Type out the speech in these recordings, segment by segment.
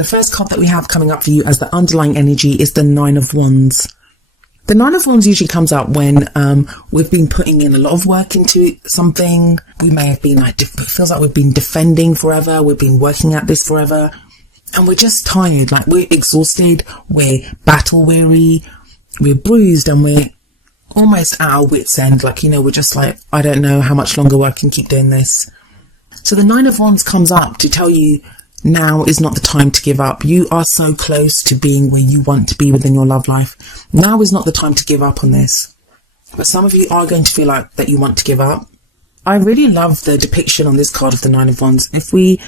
The first card that we have coming up for you as the underlying energy is the Nine of Wands. The Nine of Wands usually comes out when we've been putting in a lot of work into something. We may have been it feels like we've been defending forever. We've been working at this forever. And we're just tired, like we're exhausted, we're battle weary, we're bruised, and we're almost at our wit's end. Like, we're just like, I don't know how much longer I can keep doing this. So the Nine of Wands comes up to tell you now is not the time to give up. You are so close to being where you want to be within your love life. Now is not the time to give up on this. But some of you are going to feel like that you want to give up. I really love the depiction on this card of the Nine of Wands. If we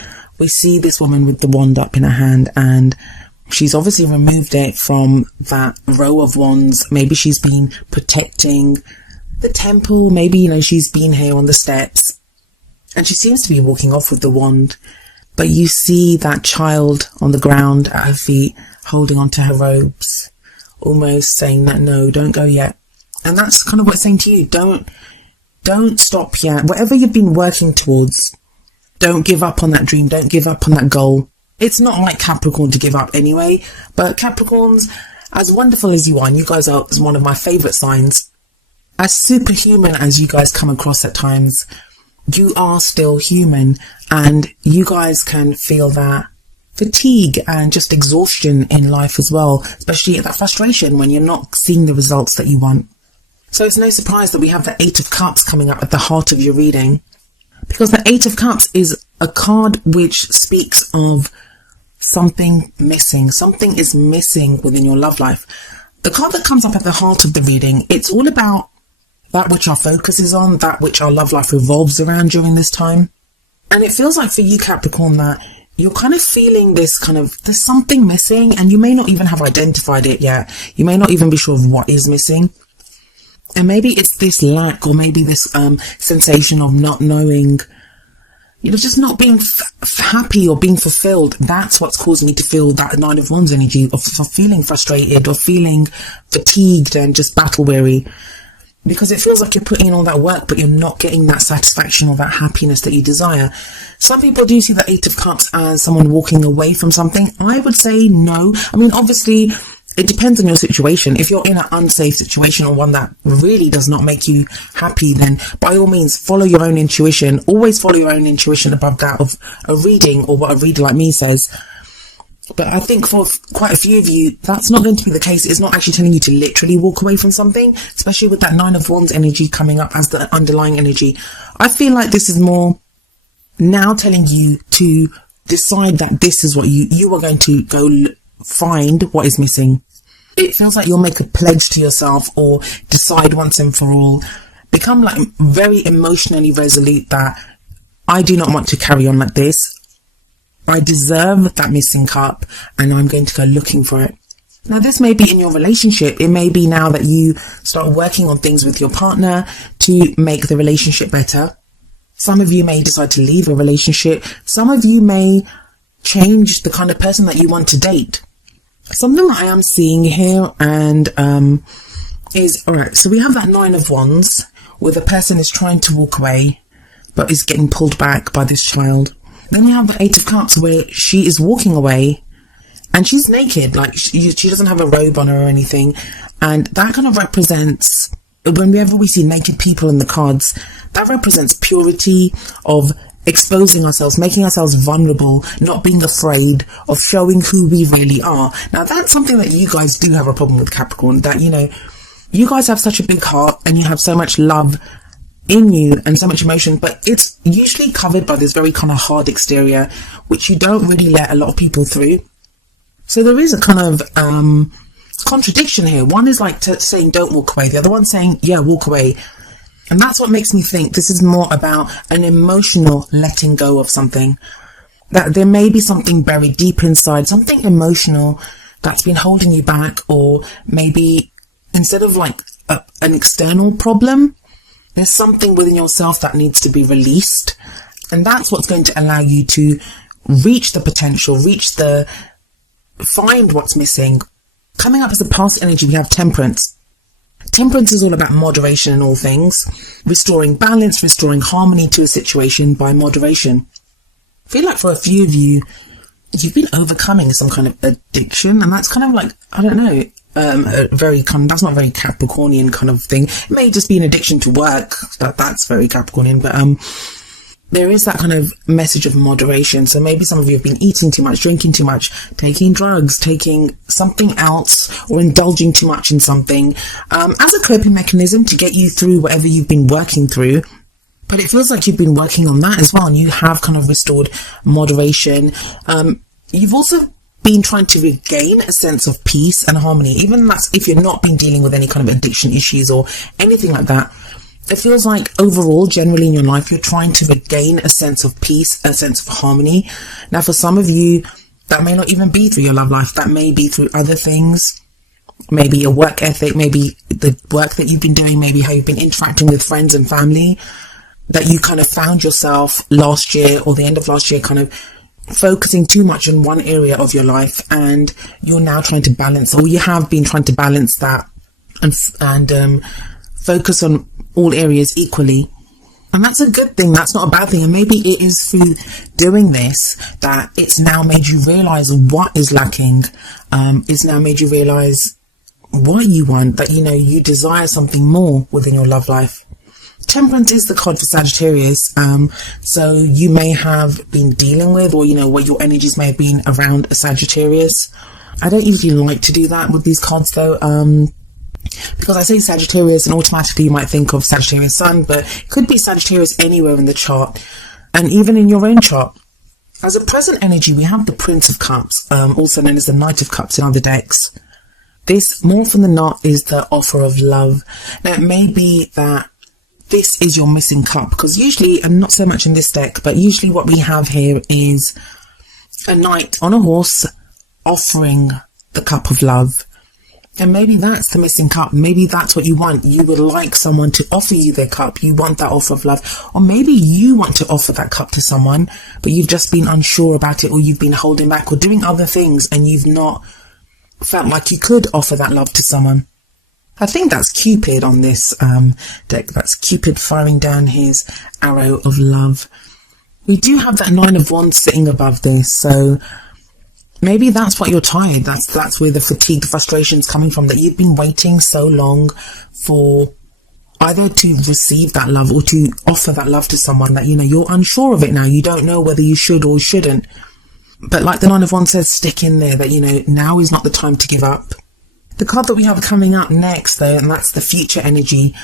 see this woman with the wand up in her hand, and she's obviously removed it from that row of wands. Maybe she's been protecting the temple. Maybe, she's been here on the steps and she seems to be walking off with the wand. But you see that child on the ground at her feet, holding onto her robes, almost saying that, no, don't go yet. And that's kind of what it's saying to you. Don't stop yet. Whatever you've been working towards, don't give up on that dream. Don't give up on that goal. It's not like Capricorn to give up anyway, but Capricorns, as wonderful as you are, and you guys are one of my favourite signs, as superhuman as you guys come across at times, you are still human, and you guys can feel that fatigue and just exhaustion in life as well, especially that frustration when you're not seeing the results that you want. So it's no surprise that we have the Eight of Cups coming up at the heart of your reading, because the Eight of Cups is a card which speaks of something missing. Something is missing within your love life. The card that comes up at the heart of the reading, it's all about that which our focus is on, that which our love life revolves around during this time. And it feels like for you, Capricorn, that you're kind of feeling this there's something missing, and you may not even have identified it yet. You may not even be sure of what is missing. And maybe it's this lack, or maybe this sensation of not knowing, just not being happy or being fulfilled. That's what's causing you to feel that Nine of Wands energy of feeling frustrated or feeling fatigued and just battle weary. Because it feels like you're putting in all that work, but you're not getting that satisfaction or that happiness that you desire. Some people do see the Eight of Cups as someone walking away from something. I would say no. I mean, obviously, it depends on your situation. If you're in an unsafe situation or one that really does not make you happy, then by all means, follow your own intuition. Always follow your own intuition above that of a reading or what a reader like me says. But I think for quite a few of you, that's not going to be the case. It's not actually telling you to literally walk away from something, especially with that Nine of Wands energy coming up as the underlying energy. I feel like this is more now telling you to decide that this is what you are going to go find what is missing. It feels like you'll make a pledge to yourself or decide once and for all. Become like very emotionally resolute that I do not want to carry on like this. I deserve that missing cup, and I'm going to go looking for it. Now, this may be in your relationship. It may be now that you start working on things with your partner to make the relationship better. Some of you may decide to leave a relationship. Some of you may change the kind of person that you want to date. Something that I am seeing here and is, alright, so we have that Nine of Wands where the person is trying to walk away but is getting pulled back by this child. Then we have the Eight of Cups where she is walking away and she's naked, like she doesn't have a robe on her or anything. And that kind of represents, whenever we see naked people in the cards, that represents purity of exposing ourselves, making ourselves vulnerable, not being afraid of showing who we really are. Now, that's something that you guys do have a problem with, Capricorn, that, you guys have such a big heart and you have so much love in you and so much emotion, but it's usually covered by this very kind of hard exterior, which you don't really let a lot of people through. So there is a kind of contradiction here. One is like saying don't walk away, the other one saying yeah, walk away. And that's what makes me think this is more about an emotional letting go of something, that there may be something buried deep inside, something emotional that's been holding you back, or maybe instead of like an external problem, there's something within yourself that needs to be released. And that's what's going to allow you to reach the potential, find what's missing. Coming up as the past energy, we have Temperance. Temperance is all about moderation in all things, restoring balance, restoring harmony to a situation by moderation. I feel like for a few of you, you've been overcoming some kind of addiction, and that's kind of like, I don't know, that's not a very Capricornian kind of thing. It may just be an addiction to work. That's very Capricornian, but there is that kind of message of moderation. So maybe some of you have been eating too much, drinking too much, taking drugs, taking something else, or indulging too much in something as a coping mechanism to get you through whatever you've been working through. But it feels like you've been working on that as well, and you have kind of restored moderation. You've also been trying to regain a sense of peace and harmony, even that's if you've not been dealing with any kind of addiction issues or anything like that. It feels like overall, generally in your life, you're trying to regain a sense of peace, a sense of harmony. Now, for some of you, that may not even be through your love life. That may be through other things. Maybe your work ethic, maybe the work that you've been doing, maybe how you've been interacting with friends and family, that you kind of found yourself last year or the end of last year kind of focusing too much on one area of your life, and you're now trying to balance, or you have been trying to balance that and focus on all areas equally. And that's a good thing. That's not a bad thing. And maybe it is through doing this that it's now made you realize what is lacking. It's now made you realize what you want, that, you know, you desire something more within your love life. Temperance is the card for Sagittarius. So you may have been dealing with, or, you know, what your energies may have been around a Sagittarius. I don't usually like to do that with these cards though. Because I say Sagittarius and automatically you might think of Sagittarius Sun, but it could be Sagittarius anywhere in the chart, and even in your own chart. As a present energy, we have the Prince of Cups, also known as the Knight of Cups in other decks. This, more often than not, is the offer of love. Now, it may be that this is your missing cup, because usually, and not so much in this deck, but usually what we have here is a knight on a horse offering the cup of love. And maybe that's the missing cup. Maybe that's what you want. You would like someone to offer you their cup. You want that offer of love. Or maybe you want to offer that cup to someone, but you've just been unsure about it, or you've been holding back or doing other things, and you've not felt like you could offer that love to someone. I think that's Cupid on this deck. That's Cupid firing down his arrow of love. We do have that Nine of Wands sitting above this, so maybe that's what you're tired. That's where the fatigue, the frustration is coming from, that you've been waiting so long for either to receive that love or to offer that love to someone, that, you know, you're unsure of it now. You don't know whether you should or shouldn't. But like the Nine of Wands says, stick in there, that, you know, now is not the time to give up. The card that we have coming up next, though, and that's the future energy,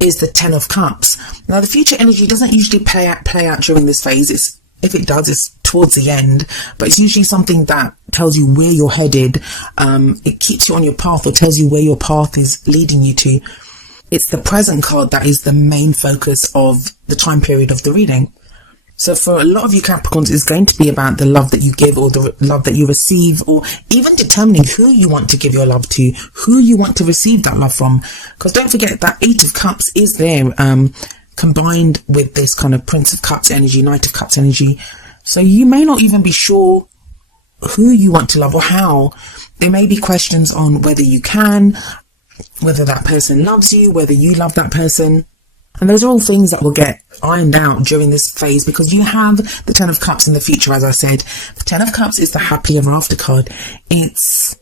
is the Ten of Cups. Now, the future energy doesn't usually play out during this phase. If it does, it's towards the end, but it's usually something that tells you where you're headed. It keeps you on your path, or tells you where your path is leading you to. It's the present card that is the main focus of the time period of the reading. So for a lot of you Capricorns, it's going to be about the love that you give, or the love that you receive, or even determining who you want to give your love to, who you want to receive that love from. Because don't forget that Eight of Cups is there, combined with this kind of Prince of Cups energy, Knight of Cups energy. So you may not even be sure who you want to love or how. There may be questions on whether you can, whether that person loves you, whether you love that person. And those are all things that will get ironed out during this phase, because you have the Ten of Cups in the future. As I said, the Ten of Cups is the happy ever after card. It's,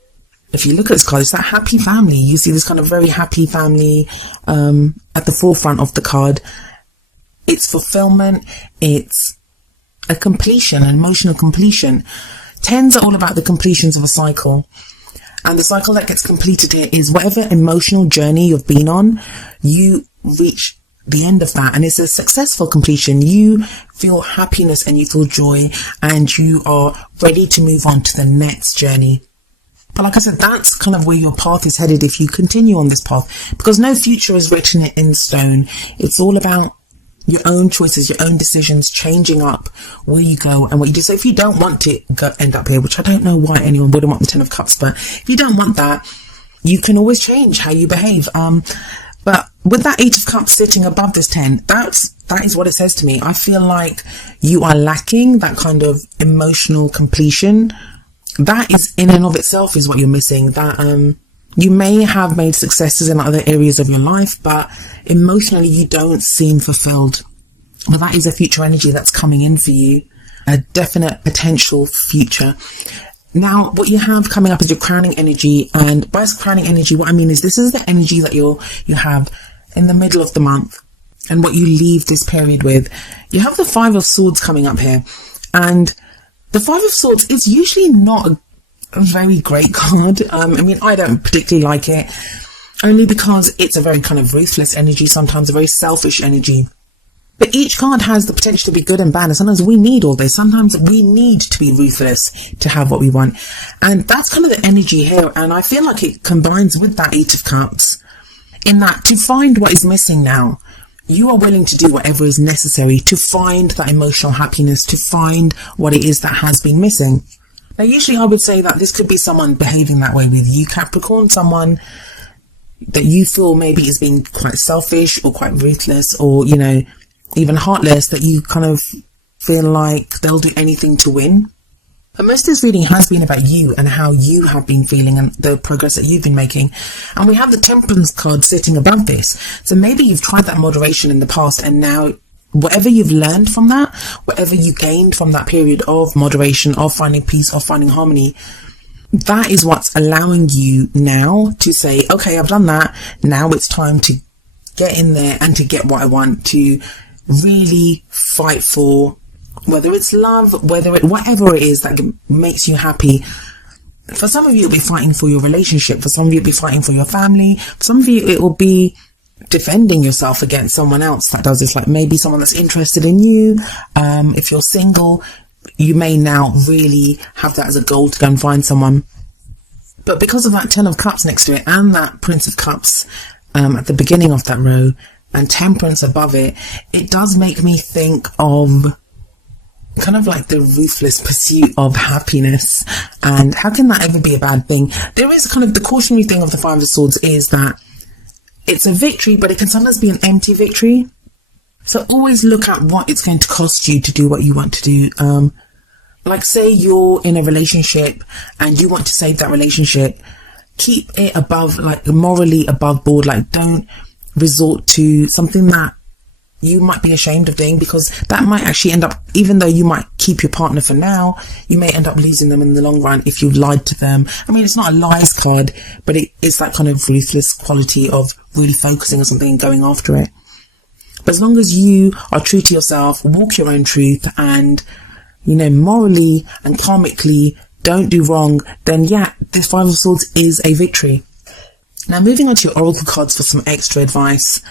if you look at this card, it's that happy family. You see this kind of very happy family at the forefront of the card. It's fulfillment. It's a completion, an emotional completion. Tens are all about the completions of a cycle. And the cycle that gets completed here is whatever emotional journey you've been on, you reach the end of that, and it's a successful completion. You feel happiness and you feel joy, and you are ready to move on to the next journey. But like I said, that's kind of where your path is headed if you continue on this path, because no future is written in stone. It's all about your own choices, your own decisions, changing up where you go and what you do. So if you don't want to end up here, which I don't know why anyone wouldn't want the Ten of Cups, but if you don't want that, you can always change how you behave. But with that Eight of Cups sitting above this 10, that is what it says to me. I feel like you are lacking that kind of emotional completion. That is in and of itself is what you're missing. That you may have made successes in other areas of your life, but emotionally you don't seem fulfilled. But that is a future energy that's coming in for you. a definite potential future. Now, what you have coming up is your crowning energy. And by crowning energy, what I mean is this is the energy that you have in the middle of the month and what you leave this period with. You have the Five of Swords coming up here. And the Five of Swords is usually not a very great card. I mean, I don't particularly like it, only because it's a very kind of ruthless energy, sometimes a very selfish energy. But each card has the potential to be good and bad, and sometimes we need all this. Sometimes we need to be ruthless to have what we want. And that's kind of the energy here, and I feel like it combines with that Eight of Cups, in that to find what is missing now, you are willing to do whatever is necessary to find that emotional happiness, to find what it is that has been missing. Now, usually I would say that this could be someone behaving that way with you, Capricorn, someone that you feel maybe is being quite selfish or quite ruthless, or, you know, even heartless, that you kind of feel like they'll do anything to win. But most of this reading has been about you and how you have been feeling and the progress that you've been making. And we have the Temperance card sitting above this. So maybe you've tried that moderation in the past, and now whatever you've learned from that, whatever you gained from that period of moderation, of finding peace, of finding harmony, that is what's allowing you now to say, okay, I've done that. Now it's time to get in there and to get what I want, to really fight for, whether it's love, whatever it is that makes you happy. For some of you, it'll be fighting for your relationship. For some of you, it'll be fighting for your family. For some of you, it will be defending yourself against someone else that does this, like maybe someone that's interested in you. If you're single, you may now really have that as a goal to go and find someone. But because of that Ten of Cups next to it and that Prince of Cups at the beginning of that row, and Temperance above it, it does make me think of kind of like the ruthless pursuit of happiness. And how can that ever be a bad thing? There is kind of the cautionary thing of the Five of Swords is that it's a victory, but it can sometimes be an empty victory. So always look at what it's going to cost you to do what you want to do. Like say you're in a relationship and you want to save that relationship, keep it above, like morally above board. Like don't resort to something that you might be ashamed of doing, because that might actually end up, even though you might keep your partner for now, you may end up losing them in the long run if you lied to them. I mean, it's not a lies card, but it's that kind of ruthless quality of really focusing on something and going after it. But as long as you are true to yourself, walk your own truth, and, you know, morally and karmically don't do wrong, then yeah, this Five of Swords is a victory. Now, moving on to your oracle cards for some extra advice.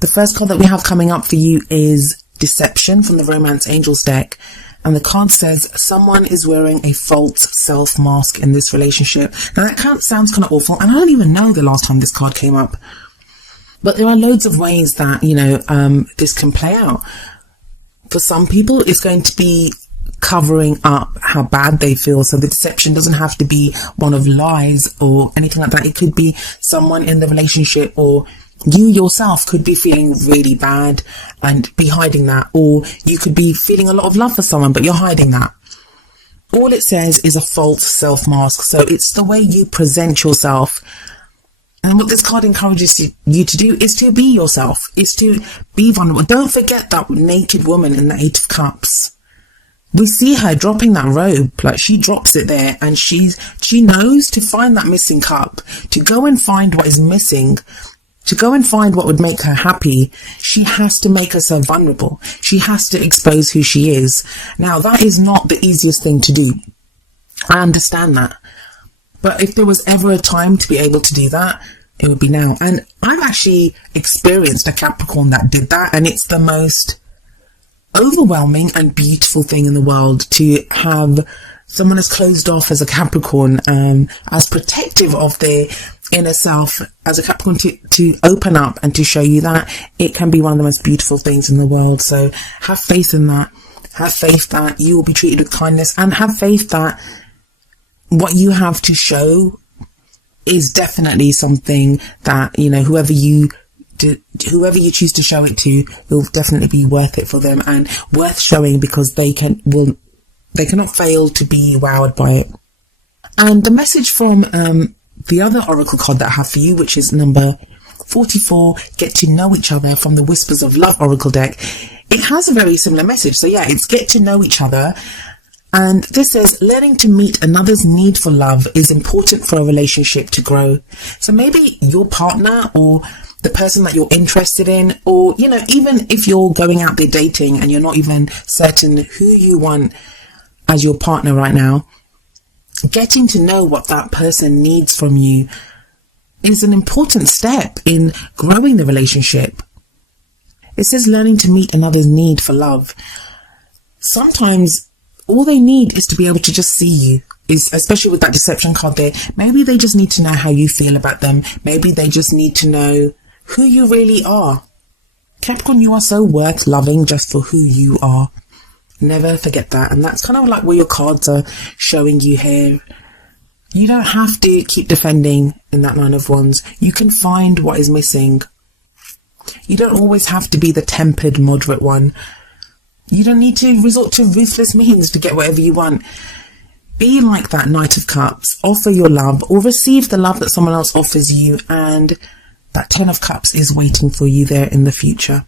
The first card that we have coming up for you is Deception from the Romance Angels deck. And the card says, someone is wearing a false self mask in this relationship. Now, that sounds kind of awful, and I don't even know the last time this card came up. But there are loads of ways that, you know, this can play out. For some people, it's going to be covering up how bad they feel. So the deception doesn't have to be one of lies or anything like that. It could be someone in the relationship, or you yourself could be feeling really bad and be hiding that. Or you could be feeling a lot of love for someone, but you're hiding that. All it says is a false self mask. So it's the way you present yourself. And what this card encourages you to do is to be yourself, is to be vulnerable. Don't forget that naked woman in the Eight of Cups. We see her dropping that robe, like she drops it there, and she knows to find that missing cup, to go and find what is missing, to go and find what would make her happy. She has to make herself vulnerable. She has to expose who she is. Now, that is not the easiest thing to do. I understand that. But if there was ever a time to be able to do that, it would be now. And I've actually experienced a Capricorn that did that, and it's the most overwhelming and beautiful thing in the world to have someone as closed off as a Capricorn, as protective of their inner self as a Capricorn, to open up and to show you that it can be one of the most beautiful things in the world. So have faith in that. Have faith that you will be treated with kindness, and have faith that what you have to show is definitely something that, you know, whoever you choose to show it to will definitely be worth it for them, and worth showing, because they cannot fail to be wowed by it. And the message from the other oracle card that I have for you, which is number 44, Get to Know Each Other, from the Whispers of Love oracle deck, it has a very similar message. So yeah, it's get to know each other. And this says learning to meet another's need for love is important for a relationship to grow. So maybe your partner or the person that you're interested in, or, you know, even if you're going out there dating and you're not even certain who you want as your partner right now, getting to know what that person needs from you is an important step in growing the relationship. It says learning to meet another's need for love. Sometimes all they need is to be able to just see you, is especially with that deception card there. Maybe they just need to know how you feel about them. Maybe they just need to know who you really are. Capricorn, you are so worth loving just for who you are. Never forget that. And that's kind of like what your cards are showing you here. You don't have to keep defending in that Nine of Wands. You can find what is missing. You don't always have to be the tempered, moderate one. You don't need to resort to ruthless means to get whatever you want. Be like that Knight of Cups. Offer your love or receive the love that someone else offers you, and that Ten of Cups is waiting for you there in the future.